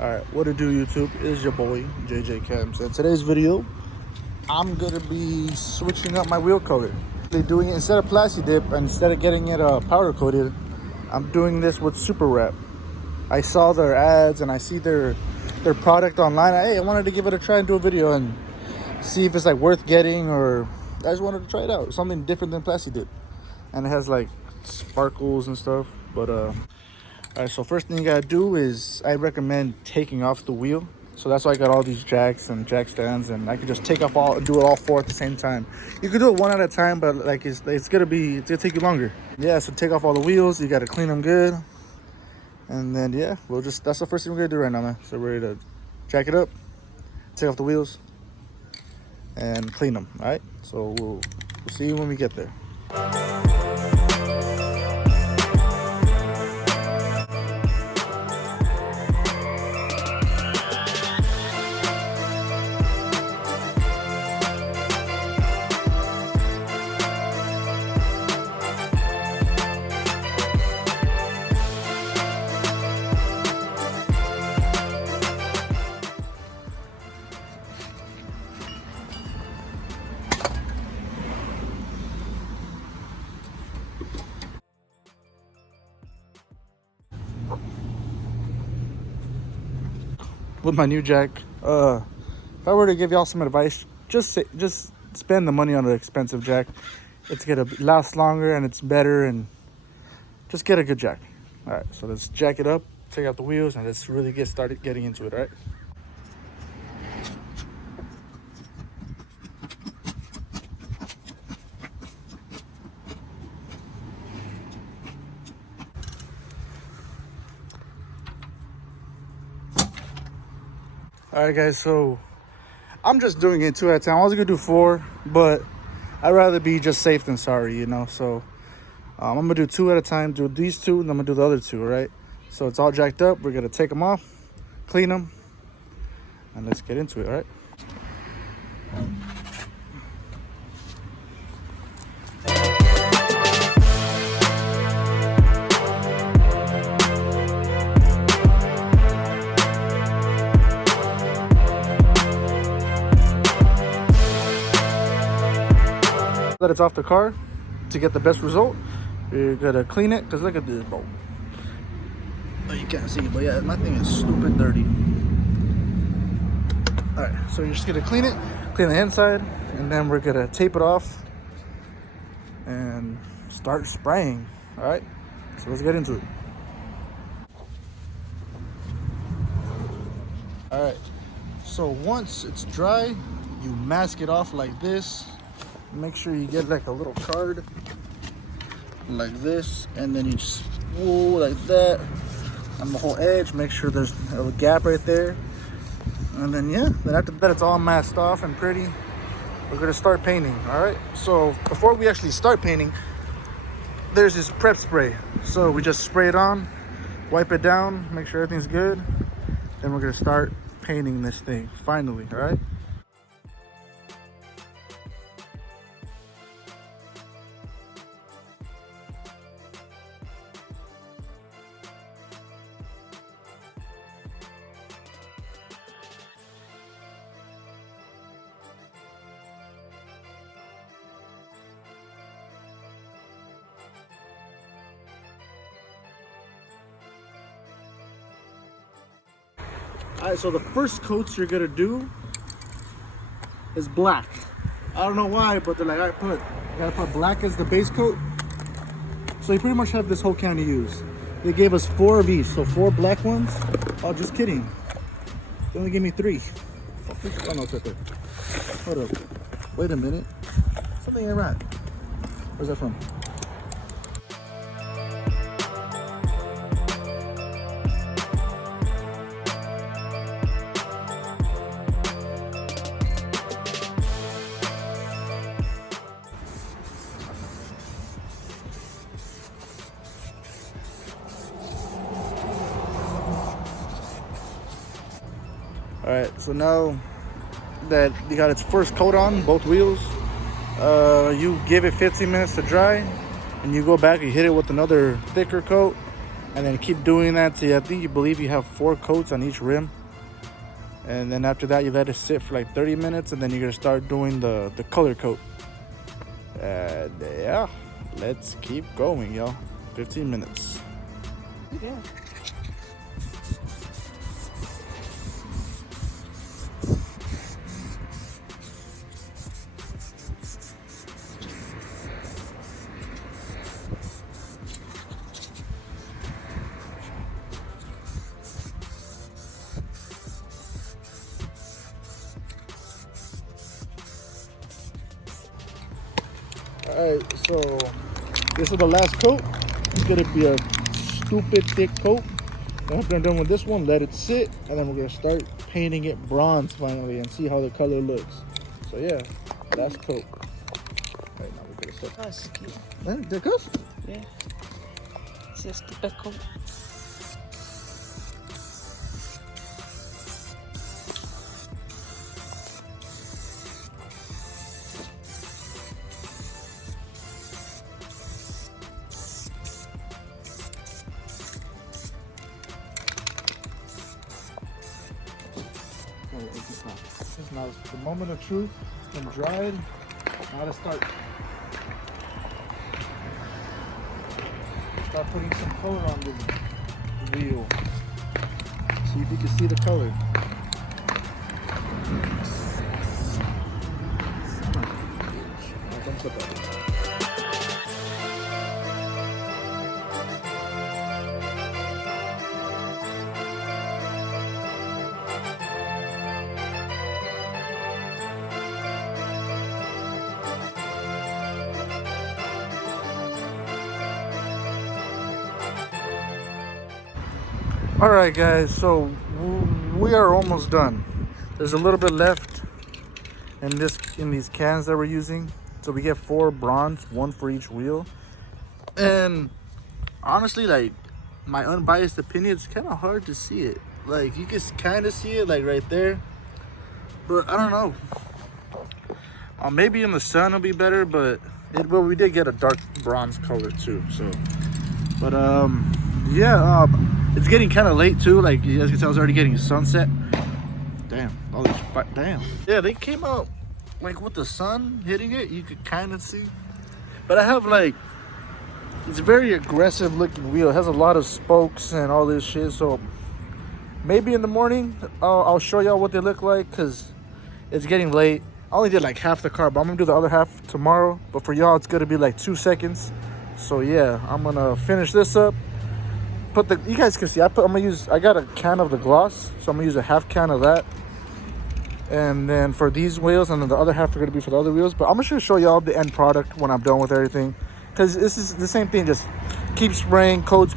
Alright, what to do, YouTube? Is your boy JJ Cams, and today's video I'm gonna be switching up my wheel coating. They're doing it instead of Plastidip, and instead of getting it powder coated, I'm doing this with Superwrap. I saw their ads and I see their product online. I wanted to give it a try and do a video and see if it's like worth getting, or I just wanted to try it out. Something different than Plastidip, and it has like sparkles and stuff. But alright, so first thing you gotta do is I recommend taking off the wheel. So that's why I got all these jacks and jack stands, and I could just take off do it all four at the same time. You could do it one at a time, but like it's gonna take you longer. Yeah, so take off all the wheels. You gotta clean them good, and then yeah, that's the first thing we're gonna do right now, man. So we're ready to jack it up, take off the wheels, and clean them. All right. So we'll see you when we get there. With my new jack, if I were to give y'all some advice, just spend the money on an expensive jack. It's gonna last longer and it's better, and just get a good jack. All right, so let's jack it up, take out the wheels, and let's really get started getting into it. All right. All right, guys, so I'm just doing it 2 at a time. I was gonna do 4, but I'd rather be just safe than sorry, you know. So I'm gonna do 2 at a time, do these 2, and I'm gonna do the other 2. All right, so it's all jacked up. We're gonna take them off, clean them, and let's get into it. All right. That it's off the car, to get the best result, you're gonna clean it, because look at this bolt. Oh, you can't see, but yeah, my thing is stupid dirty. All right, so you're just gonna clean it, clean the inside, and then we're gonna tape it off and start spraying. All right, so let's get into it. All right, so once it's dry, you mask it off like this. Make sure you get like a little card like this, and then you just spool like that on the whole edge. Make sure there's a little gap right there, and then yeah, then after that it's all masked off and pretty, we're gonna start painting. All right, so before we actually start painting, there's this prep spray. So we just spray it on, wipe it down, make sure everything's good, then we're gonna start painting this thing finally. All right. All right, so the first coats you're gonna do is black. I don't know why, but they're like, all right, you gotta put black as the base coat. So you pretty much have this whole can to use. They gave us 4 of each, so 4 black ones. Oh, just kidding. They only gave me 3. Oh no, it's right there. Hold up. Wait a minute. Something ain't right. Where's that from? All right, so now that you got its first coat on both wheels, you give it 15 minutes to dry, and you go back and hit it with another thicker coat, And then keep doing that till I think you believe you have 4 coats on each rim. And then after that, you let it sit for like 30 minutes, and then you're gonna start doing the color coat. And yeah, let's keep going, y'all. 15 minutes. Yeah. Alright, so this is the last coat. It's gonna be a stupid thick coat. And after I'm done with this one, let it sit, and then we're gonna start painting it bronze finally and see how the color looks. So yeah, last coat. Alright, now we're gonna start. Oh, it's cute. There goes? Yeah. It's a stupid coat. This is now the moment of truth. It's been dried. Now to start putting some color on this wheel. See if you can see the color. Don't put that in. All right, guys, so we are almost done. There's a little bit left in these cans that we're using. So we get 4 bronze, 1 for each wheel. And honestly, like, my unbiased opinion, it's kind of hard to see it. Like, you can kind of see it, like, right there. But I don't know. Maybe in the sun it'll be better, but well, we did get a dark bronze color too. So, but yeah. It's getting kind of late too. Like you guys can tell, it's already getting sunset. Damn, all these damn. Yeah, they came out like with the sun hitting it. You could kind of see. But I have like, it's a very aggressive looking wheel. It has a lot of spokes and all this shit. So maybe in the morning I'll show y'all what they look like, because it's getting late. I only did like half the car, but I'm gonna do the other half tomorrow. But for y'all, it's gonna be like 2 seconds. So yeah, I'm gonna finish this up. You guys can see, I got a can of the gloss, so I'm gonna use a half can of that. And then for these wheels, and then the other half are gonna be for the other wheels. But I'm just gonna show y'all the end product when I'm done with everything, because this is the same thing. Just keep spraying coats,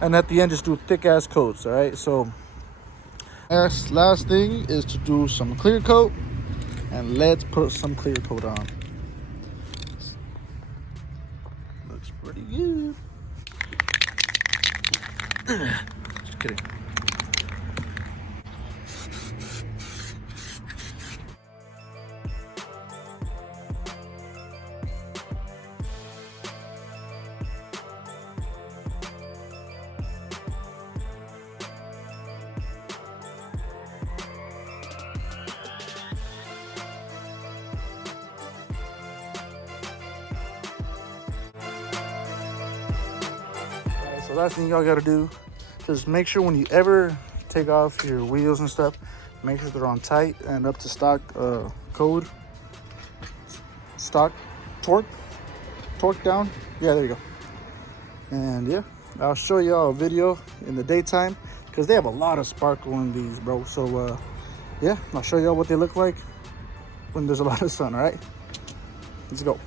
and at the end just do thick ass coats. All right, so last thing is to do some clear coat, and let's put some clear coat on. Looks pretty good. Just kidding. So last thing y'all gotta do, just make sure when you ever take off your wheels and stuff, make sure they're on tight and up to stock code. Stock torque down. Yeah, there you go. And yeah, I'll show y'all a video in the daytime, because they have a lot of sparkle in these, bro. So yeah, I'll show y'all what they look like when there's a lot of sun. All right, let's go.